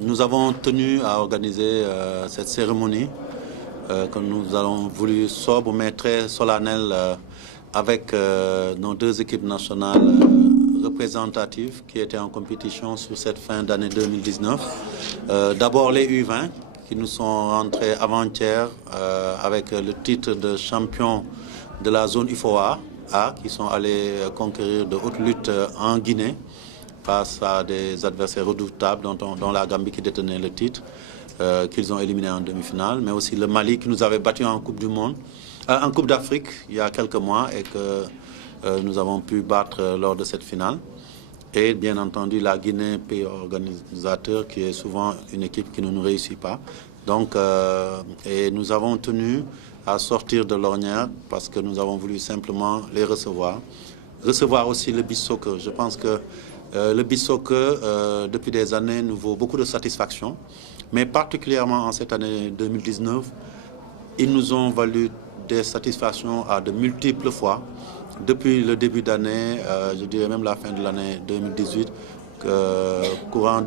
Nous avons tenu à organiser cette cérémonie que nous avons voulu sobre mais très solennelle avec nos deux équipes nationales représentatives qui étaient en compétition sur cette fin d'année 2019. D'abord les U20 qui nous sont rentrés avant-hier avec le titre de champion de la zone UFOA A, qui sont allés conquérir de haute lutte en Guinée face à des adversaires redoutables dont la Gambie qui détenait le titre, qu'ils ont éliminé en demi-finale, mais aussi le Mali qui nous avait battu en Coupe du Monde, en Coupe d'Afrique il y a quelques mois et que nous avons pu battre lors de cette finale. Et bien entendu la Guinée, pays organisateur, qui est souvent une équipe qui ne nous réussit pas. Donc, et nous avons tenu à sortir de l'ornière parce que nous avons voulu simplement les recevoir. Recevoir aussi le beach soccer. Je pense que le beach soccer, depuis des années, nous vaut beaucoup de satisfaction. Mais particulièrement en cette année 2019, ils nous ont valu des satisfactions à de multiples fois. Depuis le début d'année, je dirais même la fin de l'année 2018, courant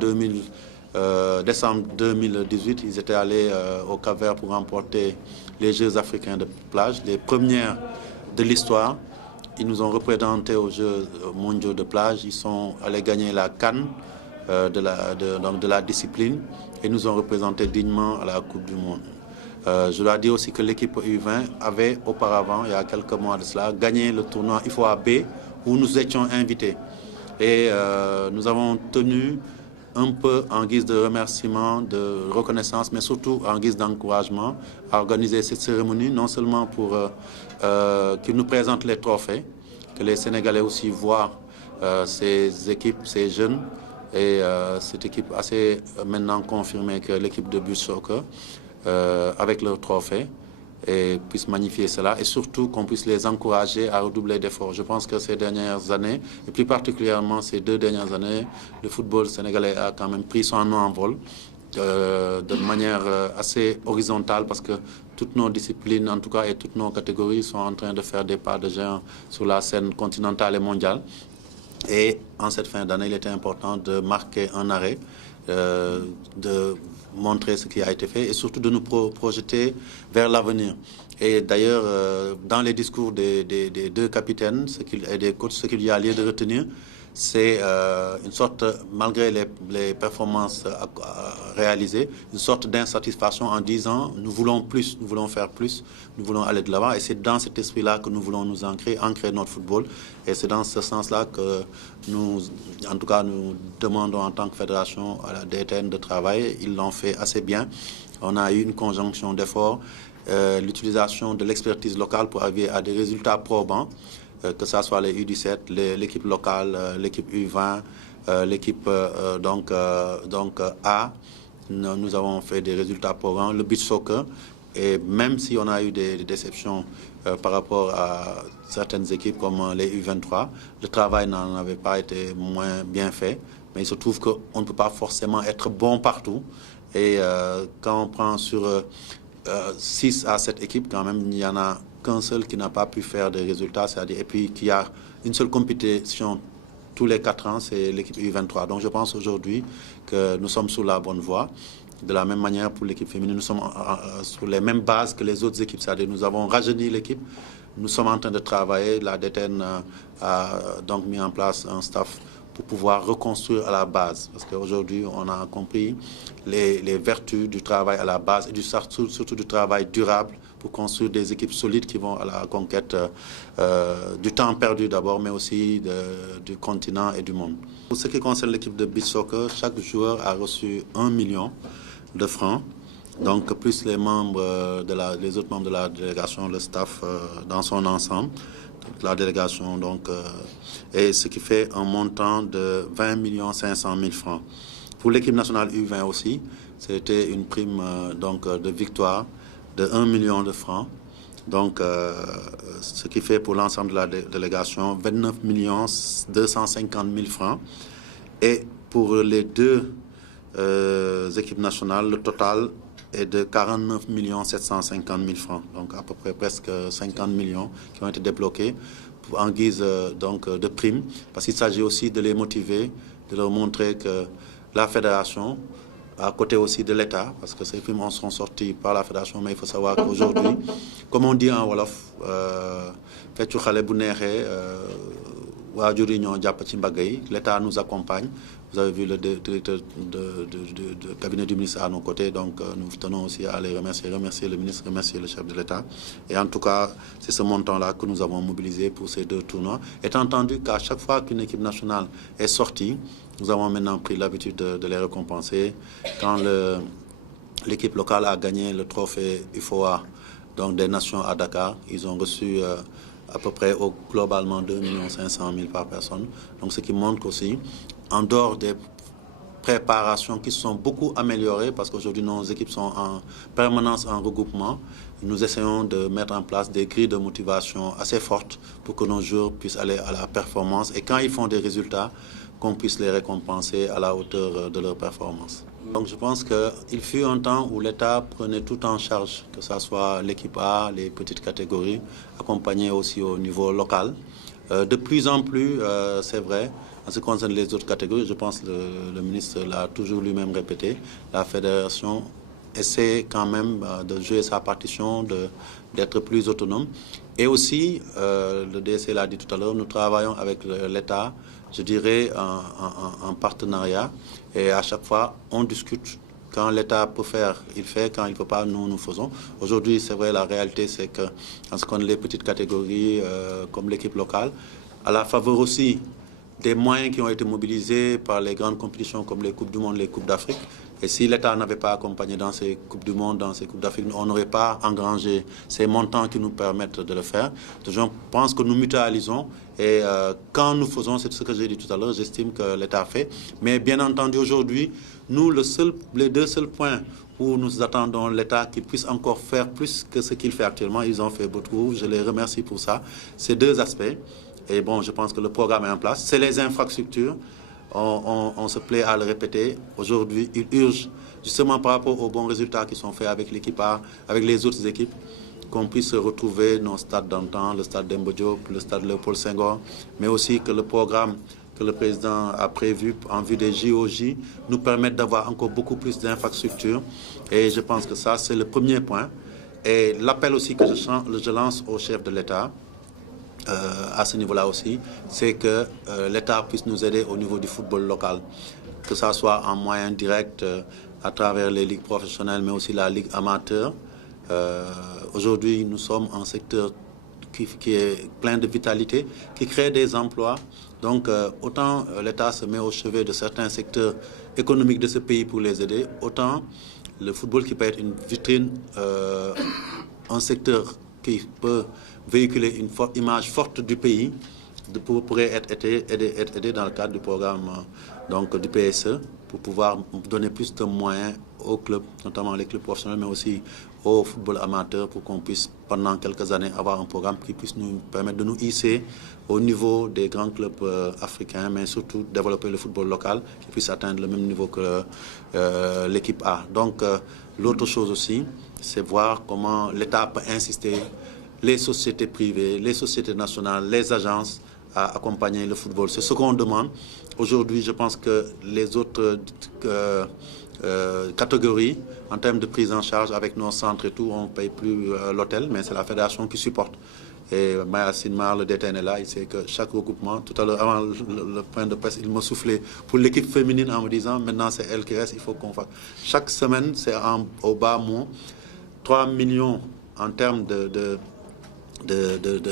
décembre 2018, ils étaient allés au Cap-Vert pour remporter les Jeux africains de plage, les premières de l'histoire. Ils nous ont représentés aux Jeux mondiaux de plage. Ils sont allés gagner la CAN de la discipline et nous ont représentés dignement à la Coupe du Monde. Je dois dire aussi que l'équipe U20 avait auparavant, il y a quelques mois de cela, gagné le tournoi UFOA B où nous étions invités. Et nous avons tenu un peu en guise de remerciement, de reconnaissance, mais surtout en guise d'encouragement à organiser cette cérémonie, non seulement pour qu'ils nous présentent les trophées, que les Sénégalais aussi voient ces équipes, ces jeunes, et cette équipe assez maintenant confirmée que l'équipe de beach soccer, avec leurs trophées, et puisse magnifier cela, et surtout qu'on puisse les encourager à redoubler d'efforts. Je pense que ces dernières années, et plus particulièrement ces 2 dernières années, le football sénégalais a quand même pris son envol de manière assez horizontale, parce que toutes nos disciplines, en tout cas, et toutes nos catégories sont en train de faire des pas de géant sur la scène continentale et mondiale. Et en cette fin d'année, il était important de marquer un arrêt, de montrer ce qui a été fait et surtout de nous projeter vers l'avenir. Et d'ailleurs, dans les discours des 2 capitaines et des coachs, ce qu'il y a lieu de retenir, c'est une sorte, malgré les performances réalisées, une sorte d'insatisfaction en disant nous voulons plus, nous voulons faire plus, nous voulons aller de l'avant. Et c'est dans cet esprit-là que nous voulons nous ancrer notre football. Et c'est dans ce sens-là que nous, en tout cas, nous demandons en tant que fédération à la DTN de travailler. Ils l'ont fait assez bien. On a eu une conjonction d'efforts, l'utilisation de l'expertise locale pour arriver à des résultats probants. Que ce soit les U17, l'équipe locale, l'équipe U20, l'équipe A. Nous avons fait des résultats probants. Le beach soccer, et même si on a eu des déceptions par rapport à certaines équipes comme les U23, le travail n'en avait pas été moins bien fait. Mais il se trouve qu'on ne peut pas forcément être bon partout. Et quand on prend sur 6 à 7 équipes, quand même, il y en a qu'un seul qui n'a pas pu faire des résultats, c'est-à-dire, et puis qui a une seule compétition tous les 4 ans, c'est l'équipe U23. Donc je pense aujourd'hui que nous sommes sur la bonne voie. De la même manière pour l'équipe féminine, nous sommes sur les mêmes bases que les autres équipes, c'est-à-dire nous avons rajeuni l'équipe, nous sommes en train de travailler, la DTN a donc mis en place un staff pour pouvoir reconstruire à la base. Parce qu'aujourd'hui, on a compris les vertus du travail à la base et surtout du travail durable pour construire des équipes solides qui vont à la conquête du temps perdu d'abord, mais aussi du continent et du monde. Pour ce qui concerne l'équipe de beach soccer, chaque joueur a reçu 1 million de francs. Donc, plus les autres membres de la délégation, le staff dans son ensemble, la délégation, donc, et ce qui fait un montant de 20 500 000 francs. Pour l'équipe nationale U20 aussi, c'était une prime de victoire de 1 million de francs. Donc, ce qui fait pour l'ensemble de la délégation 29 250 000 francs. Et pour les 2 équipes nationales, le total est de 49 750 000 francs. Donc à peu près presque 50 millions qui ont été débloqués en guise de prime. Parce qu'il s'agit aussi de les motiver, de leur montrer que la fédération à côté aussi de l'État, parce que ces films sont sortis par la fédération, mais il faut savoir qu'aujourd'hui, comme on dit en Wolof, feccu xale bu neexee waajur yi ñoo jàpp ci mbagg yi, l'État nous accompagne. Vous avez vu le directeur de cabinet du ministre à nos côtés, donc nous tenons aussi à les remercier le ministre, remercier le chef de l'État. Et en tout cas, c'est ce montant-là que nous avons mobilisé pour ces 2 tournois. Étant entendu qu'à chaque fois qu'une équipe nationale est sortie, nous avons maintenant pris l'habitude de les récompenser. Quand l'équipe locale a gagné le trophée UFOA, donc des nations à Dakar, ils ont reçu à peu près globalement 2 500 000 par personne. Donc ce qui montre aussi, en dehors des préparations qui sont beaucoup améliorées, parce qu'aujourd'hui nos équipes sont en permanence en regroupement, nous essayons de mettre en place des grilles de motivation assez fortes pour que nos joueurs puissent aller à la performance et quand ils font des résultats, qu'on puisse les récompenser à la hauteur de leur performance. Donc je pense qu'il fut un temps où l'État prenait tout en charge, que ce soit l'équipe A, les petites catégories, accompagné aussi au niveau local. De plus en plus, c'est vrai, en ce qui concerne les autres catégories, je pense que le ministre l'a toujours lui-même répété, la fédération essaie quand même de jouer sa partition, d'être plus autonome. Et aussi, le DSC l'a dit tout à l'heure, nous travaillons avec l'État, je dirais, en partenariat. Et à chaque fois, on discute. Quand l'État peut faire, il fait. Quand il ne peut pas, nous faisons. Aujourd'hui, c'est vrai, la réalité, c'est que, en ce qu'on a les petites catégories, comme l'équipe locale, à la faveur aussi des moyens qui ont été mobilisés par les grandes compétitions comme les Coupes du Monde, les Coupes d'Afrique. Et si l'État n'avait pas accompagné dans ces Coupes du Monde, dans ces Coupes d'Afrique, on n'aurait pas engrangé ces montants qui nous permettent de le faire. Donc, je pense que nous mutualisons et quand nous faisons, c'est ce que j'ai dit tout à l'heure, j'estime que l'État fait. Mais bien entendu, aujourd'hui, nous, les 2 seuls points où nous attendons l'État qui puisse encore faire plus que ce qu'il fait actuellement, ils ont fait beaucoup, je les remercie pour ça, ces 2 aspects. Et bon, je pense que le programme est en place. C'est les infrastructures. On se plaît à le répéter. Aujourd'hui, il urge, justement par rapport aux bons résultats qui sont faits avec l'équipe A, avec les autres équipes, qu'on puisse retrouver nos stades d'antan, le stade Demba Diop, le stade Léopold Senghor, mais aussi que le programme que le président a prévu en vue des JOJ nous permette d'avoir encore beaucoup plus d'infrastructures. Et je pense que ça, c'est le premier point. Et l'appel aussi que je lance au chef de l'État, à ce niveau-là aussi, c'est que l'État puisse nous aider au niveau du football local, que ça soit en moyen direct à travers les ligues professionnelles, mais aussi la ligue amateur. Aujourd'hui, nous sommes un secteur qui est plein de vitalité, qui crée des emplois. Donc, autant l'État se met au chevet de certains secteurs économiques de ce pays pour les aider, autant le football qui peut être une vitrine, un secteur qui peut véhiculer une image forte du pays, pourrait être aidé dans le cadre du programme donc, du PSE pour pouvoir donner plus de moyens aux clubs, notamment les clubs professionnels, mais aussi au football amateur pour qu'on puisse, pendant quelques années, avoir un programme qui puisse nous permettre de nous hisser au niveau des grands clubs africains, mais surtout développer le football local qui puisse atteindre le même niveau que l'équipe A. Donc, l'autre chose aussi, c'est voir comment l'État peut insister les sociétés privées, les sociétés nationales, les agences à accompagner le football. C'est ce qu'on demande. Aujourd'hui, je pense que les autres catégories, en termes de prise en charge avec nos centres et tout, on ne paye plus l'hôtel, mais c'est la fédération qui supporte. Et Maya Sinmar, le DTN est là, il sait que chaque regroupement, tout à l'heure, avant le point de presse, il m'a soufflé pour l'équipe féminine en me disant, maintenant c'est elle qui reste, il faut qu'on fasse. Chaque semaine, c'est au bas mot, 3 millions en termes de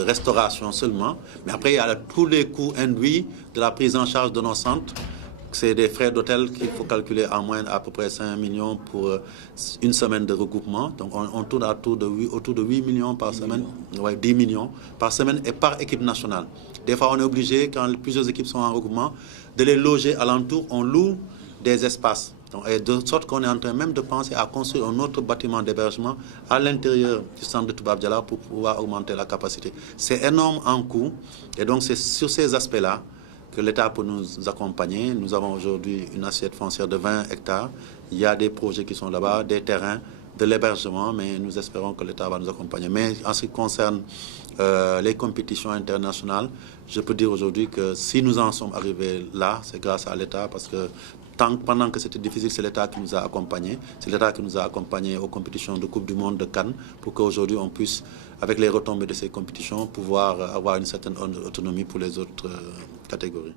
restauration seulement. Mais après, il y a tous les coûts induits de la prise en charge de nos centres. C'est des frais d'hôtel qu'il faut calculer en moyenne à peu près 5 millions pour une semaine de regroupement. Donc on tourne autour de 8 millions par semaine, ouais, 10 millions par semaine et par équipe nationale. Des fois, on est obligé, quand plusieurs équipes sont en regroupement, de les loger alentour. On loue des espaces. Donc, et de sorte qu'on est en train même de penser à construire un autre bâtiment d'hébergement à l'intérieur du centre de Toubab Diala pour pouvoir augmenter la capacité. C'est énorme en coût. Et donc, c'est sur ces aspects-là que l'État peut nous accompagner. Nous avons aujourd'hui une assiette foncière de 20 hectares. Il y a des projets qui sont là-bas, des terrains, de l'hébergement, mais nous espérons que l'État va nous accompagner. Mais en ce qui concerne les compétitions internationales, je peux dire aujourd'hui que si nous en sommes arrivés là, c'est grâce à l'État parce que pendant que c'était difficile, c'est l'État qui nous a accompagnés. C'est l'État qui nous a accompagnés aux compétitions de Coupe du Monde de Cannes pour qu'aujourd'hui on puisse, avec les retombées de ces compétitions, pouvoir avoir une certaine autonomie pour les autres catégories.